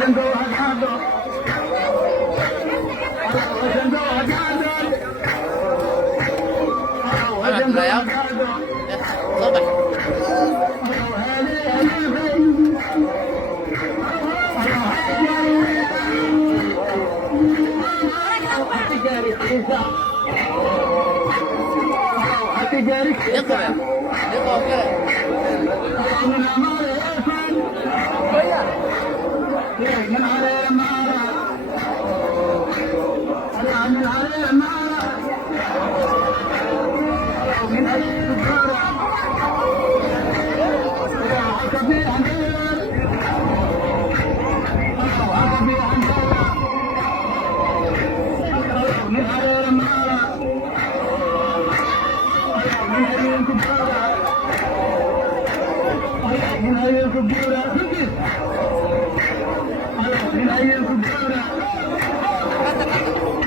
Là lớp này nhất rồi à? Nhất ok. من أي الكبيرة